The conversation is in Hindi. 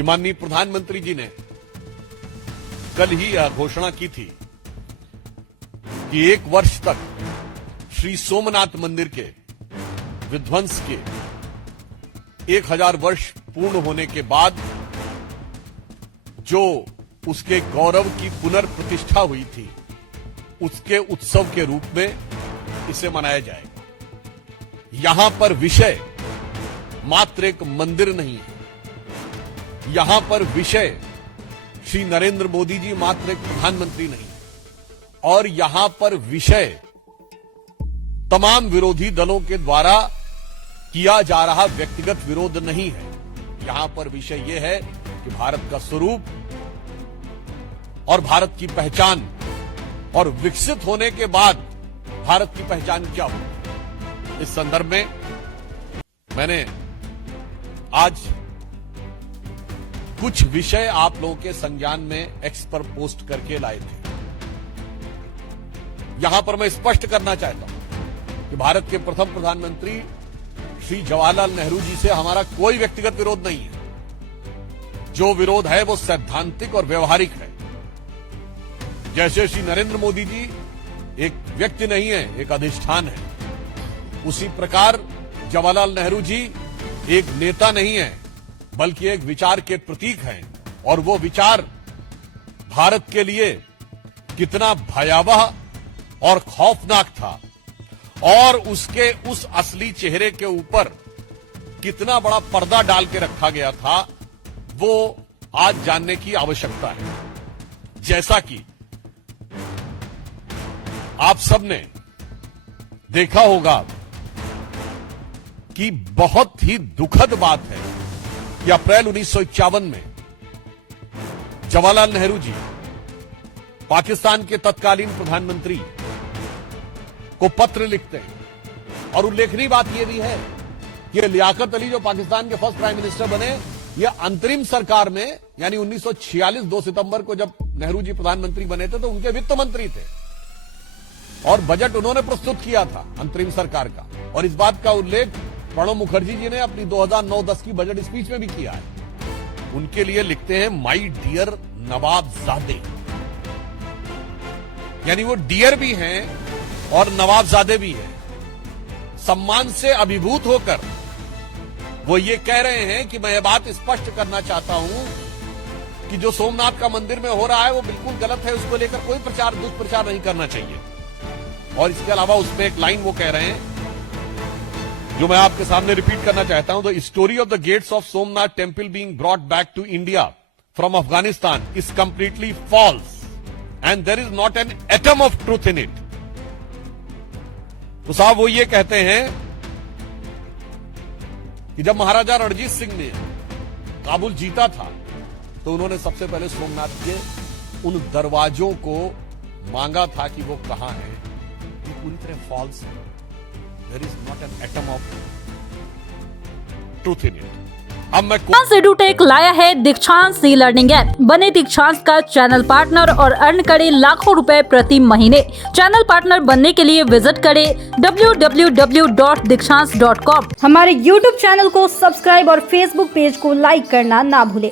कि माननीय प्रधानमंत्री जी ने कल ही यह घोषणा की थी कि 1 वर्ष तक श्री सोमनाथ मंदिर के विध्वंस के 1000 वर्ष पूर्ण होने के बाद जो उसके गौरव की पुनर्प्रतिष्ठा हुई थी, उसके उत्सव के रूप में इसे मनाया जाएगा। यहां पर विषय मात्र एक मंदिर नहीं है, यहां पर विषय श्री नरेंद्र मोदी जी मात्र एक प्रधानमंत्री नहीं, और यहां पर विषय तमाम विरोधी दलों के द्वारा किया जा रहा व्यक्तिगत विरोध नहीं है। यहां पर विषय यह है कि भारत का स्वरूप और भारत की पहचान और विकसित होने के बाद भारत की पहचान क्या हो। इस संदर्भ में मैंने आज कुछ विषय आप लोगों के संज्ञान में एक्स पर पोस्ट करके लाए थे। यहां पर मैं स्पष्ट करना चाहता हूं कि भारत के प्रथम प्रधानमंत्री श्री जवाहरलाल नेहरू जी से हमारा कोई व्यक्तिगत विरोध नहीं है। जो विरोध है वो सैद्धांतिक और व्यवहारिक है। जैसे श्री नरेंद्र मोदी जी एक व्यक्ति नहीं है, एक अधिष्ठान है, उसी प्रकार जवाहरलाल नेहरू जी एक नेता नहीं है बल्कि एक विचार के प्रतीक हैं। और वो विचार भारत के लिए कितना भयावह और खौफनाक था और उसके उस असली चेहरे के ऊपर कितना बड़ा पर्दा डाल के रखा गया था, वो आज जानने की आवश्यकता है। जैसा कि आप सबने देखा होगा कि बहुत ही दुखद बात है कि अप्रैल 1951 में जवाहरलाल नेहरू जी पाकिस्तान के तत्कालीन प्रधानमंत्री को पत्र लिखते हैं। और उल्लेखनीय बात यह भी है कि लियाकत अली जो पाकिस्तान के फर्स्ट प्राइम मिनिस्टर बने, यह अंतरिम सरकार में यानी 1946 2 सितंबर को जब नेहरू जी प्रधानमंत्री बने थे तो उनके वित्त मंत्री थे और बजट उन्होंने प्रस्तुत किया था अंतरिम सरकार का। और इस बात का उल्लेख प्रणब मुखर्जी जी ने अपनी 2009-10 की बजट स्पीच में भी किया है। उनके लिए लिखते हैं माई डियर नवाबजादे, यानी वो डियर भी हैं और नवाबजादे भी हैं। सम्मान से अभिभूत होकर वो ये कह रहे हैं कि मैं ये बात स्पष्ट करना चाहता हूं कि जो सोमनाथ का मंदिर में हो रहा है वो बिल्कुल गलत है, उसको लेकर कोई प्रचार दुष्प्रचार नहीं करना चाहिए। और इसके अलावा उसमें एक लाइन वो कह रहे हैं जो मैं आपके सामने रिपीट करना चाहता हूं। The story of the gates of Somnath temple being brought back to India from Afghanistan is completely false and there is not an atom of truth in it. तो साहब वो ये कहते हैं कि जब महाराजा रणजीत सिंह ने काबुल जीता था तो उन्होंने सबसे पहले सोमनाथ के उन दरवाजों को मांगा था कि वो कहां है। ये पूरी तरह फॉल्स है। There is not an atom of truth in it. अब मैं एडुटेक लाया है दीक्षांत ई लर्निंग ऐप। बने दीक्षांत का चैनल पार्टनर और अर्न करें लाखों रुपए प्रति महीने। चैनल पार्टनर बनने के लिए विजिट करें www.dikshans.com। हमारे YouTube चैनल को सब्सक्राइब और Facebook पेज को लाइक करना ना भूलें।